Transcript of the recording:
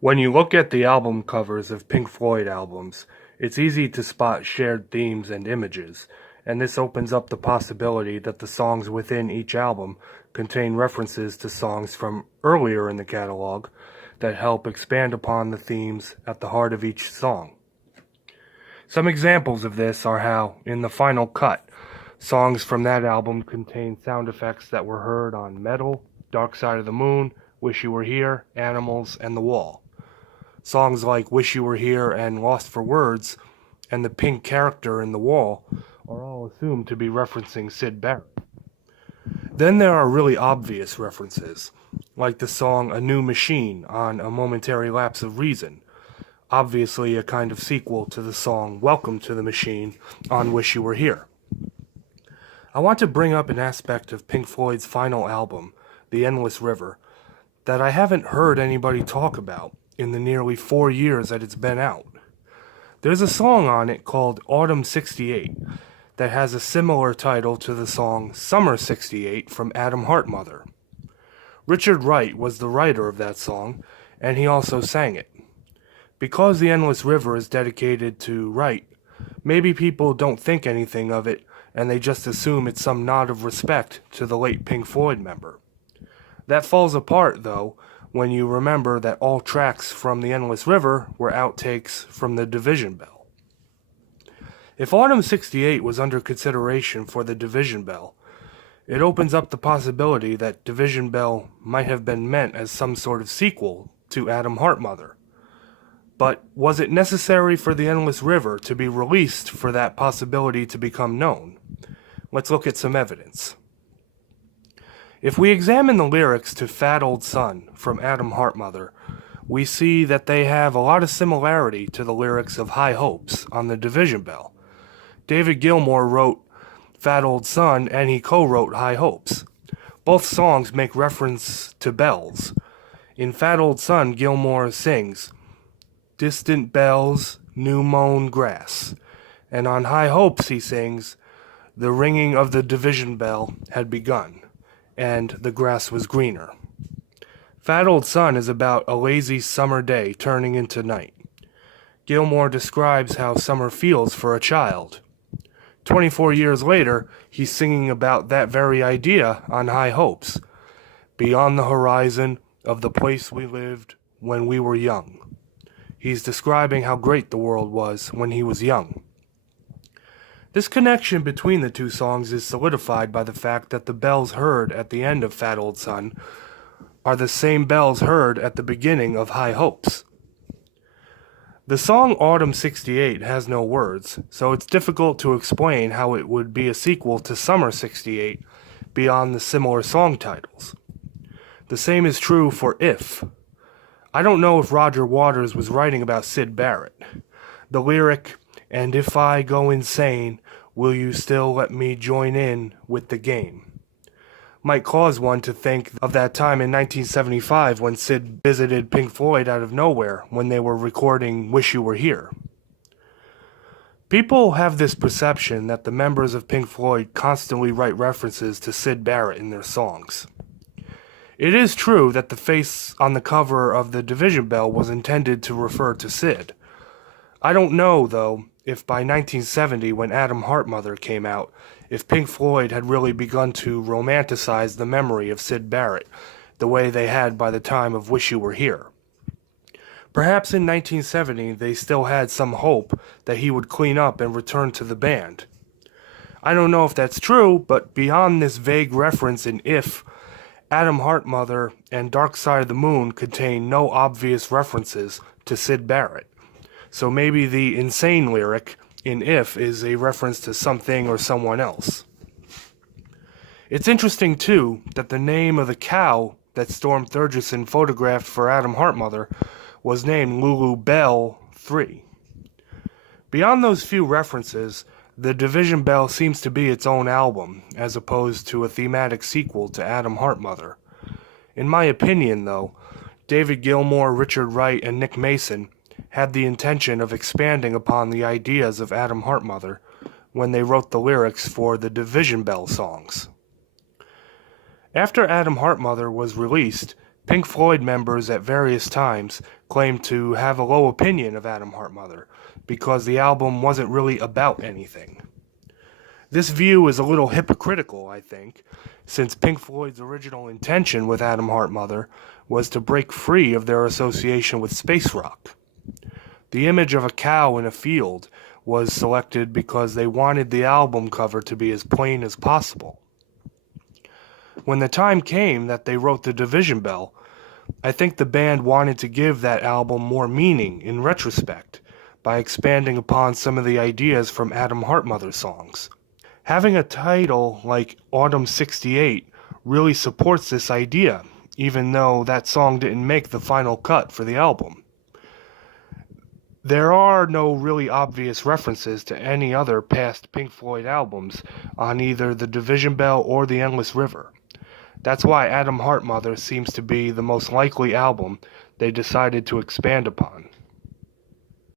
When you look at the album covers of Pink Floyd albums, it's easy to spot shared themes and images, and this opens up the possibility that the songs within each album contain references to songs from earlier in the catalog that help expand upon the themes at the heart of each song. Some examples of this are how, in the final cut, songs from that album contain sound effects that were heard on Metal, Dark Side of the Moon, Wish You Were Here, Animals, and The Wall. Songs like Wish You Were Here and Lost for Words and the pink character in The Wall are all assumed to be referencing Syd Barrett. Then there are really obvious references, like the song A New Machine on A Momentary Lapse of Reason, obviously a kind of sequel to the song Welcome to the Machine on Wish You Were Here. I want to bring up an aspect of Pink Floyd's final album, The Endless River, that I haven't heard anybody talk about in the nearly 4 years that it's been out. There's a song on it called Autumn 68 that has a similar title to the song Summer 68 from Adam Hartmuther. Richard Wright was the writer of that song, and he also sang it. Because The Endless River is dedicated to Wright, maybe people don't think anything of it and they just assume it's some nod of respect to the late Pink Floyd member. That falls apart, though, when you remember that all tracks from The Endless River were outtakes from the Division Bell. If Autumn 68 was under consideration for the Division Bell, it opens up the possibility that Division Bell might have been meant as some sort of sequel to Adam Hartmuther. But was it necessary for The Endless River to be released for that possibility to become known? Let's look at some evidence. If we examine the lyrics to Fat Old Sun from Adam Hartmuther, we see that they have a lot of similarity to the lyrics of High Hopes on the Division Bell. David Gilmour wrote Fat Old Sun and he co-wrote High Hopes. Both songs make reference to bells. In Fat Old Sun, Gilmour sings, "Distant bells, new mown grass," and on High Hopes he sings, "The ringing of the Division Bell had begun, and the grass was greener." Fat Old Sun is about a lazy summer day turning into night. Gilmour describes how summer feels for a child. 24 years later, he's singing about that very idea on High Hopes. Beyond the horizon of the place we lived when we were young. He's describing how great the world was when he was young. This connection between the two songs is solidified by the fact that the bells heard at the end of Fat Old Sun are the same bells heard at the beginning of High Hopes. The song Autumn 68 has no words, so it's difficult to explain how it would be a sequel to Summer 68 beyond the similar song titles. The same is true for If. I don't know if Roger Waters was writing about Syd Barrett. The lyric, "And if I go insane, will you still let me join in with the game?" might cause one to think of that time in 1975 when Syd visited Pink Floyd out of nowhere when they were recording Wish You Were Here. People have this perception that the members of Pink Floyd constantly write references to Syd Barrett in their songs. It is true that the face on the cover of the Division Bell was intended to refer to Syd. I don't know, though, if by 1970, when Adam Hartmuther came out, if Pink Floyd had really begun to romanticize the memory of Syd Barrett the way they had by the time of Wish You Were Here. Perhaps in 1970 they still had some hope that he would clean up and return to the band. I don't know if that's true, but beyond this vague reference in If, Adam Hartmuther and Dark Side of the Moon contain no obvious references to Syd Barrett. So maybe the insane lyric in If is a reference to something or someone else. It's interesting, too, that the name of the cow that Storm Thurgeson photographed for Adam Hartmuther was named Lulu Bell 3. Beyond those few references, the Division Bell seems to be its own album, as opposed to a thematic sequel to Adam Hartmuther. In my opinion, though, David Gilmour, Richard Wright, and Nick Mason had the intention of expanding upon the ideas of Adam Hartmuther when they wrote the lyrics for the Division Bell songs. After Adam Hartmuther was released, Pink Floyd members at various times claimed to have a low opinion of Atom Heart Mother because the album wasn't really about anything. This view is a little hypocritical, I think, since Pink Floyd's original intention with Atom Heart Mother was to break free of their association with space rock. The image of a cow in a field was selected because they wanted the album cover to be as plain as possible. When the time came that they wrote The Division Bell, I think the band wanted to give that album more meaning in retrospect by expanding upon some of the ideas from Atom Heart Mother songs. Having a title like Autumn 68 really supports this idea, even though that song didn't make the final cut for the album. There are no really obvious references to any other past Pink Floyd albums on either The Division Bell or The Endless River. That's why Atom Heart Mother seems to be the most likely album they decided to expand upon.